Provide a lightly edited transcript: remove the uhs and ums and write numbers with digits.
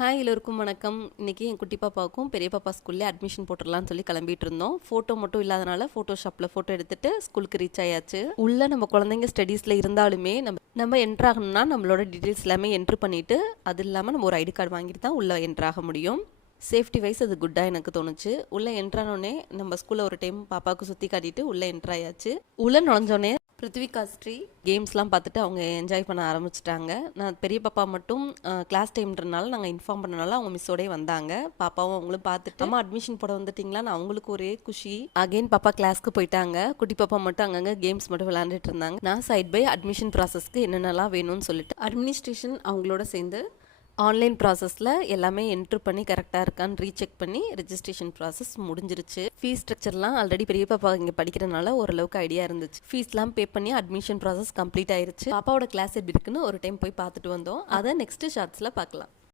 Hi எல்லோருக்கும் வணக்கம். இன்றைக்கி என் குட்டி பாப்பாவுக்கும் பெரிய பாப்பா ஸ்கூல்லே அட்மிஷன் போட்டுடலான்னு சொல்லி கிளம்பிட்டு இருந்தோம். ஃபோட்டோ மட்டும் இல்லாதனால ஃபோட்டோஷாப்பில் ஃபோட்டோ எடுத்துகிட்டு ஸ்கூலுக்கு ரீச் ஆயாச்சு. உள்ளே நம்ம குழந்தைங்க ஸ்டடீஸில் இருந்தாலுமே நம்ம என்ட்ரு ஆகணும்னா நம்மளோட டீட்டெயில்ஸ் எல்லாமே என்ட்ரு பண்ணிவிட்டு அது இல்லாமல் நம்ம ஒரு ஐடி கார்டு வாங்கிட்டு தான் உள்ளே என்ட்ரு ஆக முடியும். சேஃப்டி வைஸ் அது குட்டாக எனக்கு தோணுச்சு. உள்ளே என்ட்ரானோடனே நம்ம ஸ்கூலில் ஒரு டைம் பாப்பாவுக்கு சுற்றி காட்டிட்டு உள்ளே என்ட்ராயாச்சு. உள்ளே நுழைஞ்சோடனே பிருத்திவிகா ஸ்ரீ கேம்ஸ்லாம் பார்த்துட்டு அவங்க என்ஜாய் பண்ண ஆரம்பிச்சிட்டாங்க. நான் பெரிய பாப்பா மட்டும் கிளாஸ் டைம்ன்றனால நாங்கள் இன்ஃபார்ம் பண்ணனால அவங்க மிஸ்ஸோடே வந்தாங்க. பாப்பாவும் அவங்களும் பார்த்துட்டு அம்மா அட்மிஷன் போட வந்துட்டிங்களான்னு அவங்களுக்கு ஒரே குஷி. அகெயின் பாப்பா கிளாஸ்க்கு போயிட்டாங்க. குட்டி பாப்பா மட்டும் அங்கங்கே கேம்ஸ் மட்டும் விளையாண்டுட்டு இருந்தாங்க. நான் சைட் பை அட்மிஷன் ப்ராசஸ்க்கு என்னென்னலாம் வேணும்னு சொல்லிட்டு அட்மினிஸ்ட்ரேஷன் அவங்களோட சேர்ந்து ஆன்லைன் ப்ராசஸில் எல்லாமே என்ட்ரு பண்ணி கரெக்டாக இருக்கான்னு ரீசெக் பண்ணி ரெஜிஸ்ட்ரேஷன் ப்ராசஸ் முடிஞ்சிருச்சு. ஃபீஸ் ஸ்ட்ரக்சர்லாம் ஆல்ரெடி பெரிய பாப்பா இங்கே படிக்கிறனால ஓரளவுக்கு ஐடியா இருந்துச்சு. ஃபீஸ்லாம் பே பண்ணி அட்மிஷன் ப்ராசஸ் கம்ப்ளீட் ஆயிருச்சு. பாப்பாவோட கிளாஸ் எப்படி இருக்குன்னு ஒரு டைம் போய் பார்த்துட்டு வந்தோம். அதை நெக்ஸ்ட் ஷார்ட்ஸில் பார்க்கலாம்.